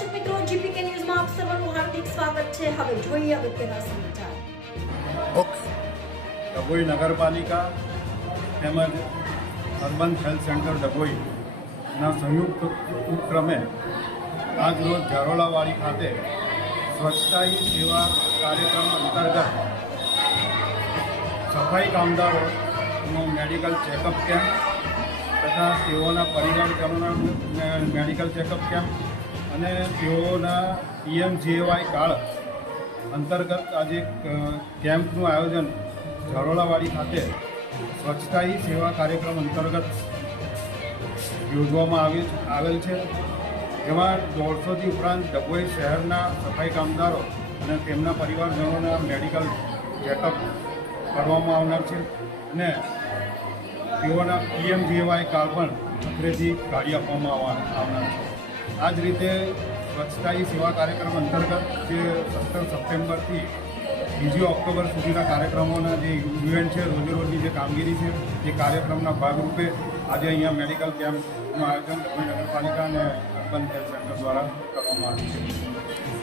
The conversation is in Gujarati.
દર્શક મિત્રો જીપીકે ન્યૂઝમાં આપ સર્વનું હાર્દિક સ્વાગત છે. હવે જોઈએ અગત્યના સમાચાર. ડભોઈ નગરપાલિકા તેમજ અર્બન હેલ્થ સેન્ટર ડભોઈના સંયુક્ત ઉપક્રમે આજરોજ ઝારોલાવાડી ખાતે સ્વચ્છતા સેવા કાર્યક્રમ અંતર્ગત સફાઈ કામદારોનો મેડિકલ ચેકઅપ કેમ્પ તથા તેઓના પરિવારજનોના મેડિકલ ચેકઅપ કેમ્પ અને તેઓના પીએમજીએવાય કાર્ડ અંતર્ગત આજે કેમ્પનું આયોજન ઝરોલાવાડી ખાતે સ્વચ્છતા સેવા કાર્યક્રમ અંતર્ગત યોજવામાં આવી, આવેલ છે. જેમાં દોઢસોથી ઉપરાંત ડભોઈ શહેરના સફાઈ કામદારો અને તેમના પરિવારજનોના મેડિકલ ચેકઅપ કરવામાં આવનાર છે અને તેઓના પીએમજીએવાય કાર્ડ પણ અંગ્રેજી કાઢી આપવામાં આવનાર છે. આ જ રીતે સ્વચ્છતા હી સેવા કાર્યક્રમ અંતર્ગત જે સત્તર સપ્ટેમ્બરથી બીજી ઓક્ટોબર સુધીના કાર્યક્રમોના જે ઇવેન્ટ છે, રોજેરોજની જે કામગીરી છે, એ કાર્યક્રમના ભાગરૂપે આજે અહીંયા મેડિકલ કેમ્પનું આયોજન નગરપાલિકા અને અર્બન હેલ્થ સેન્ટર દ્વારા કરવામાં આવ્યું છે.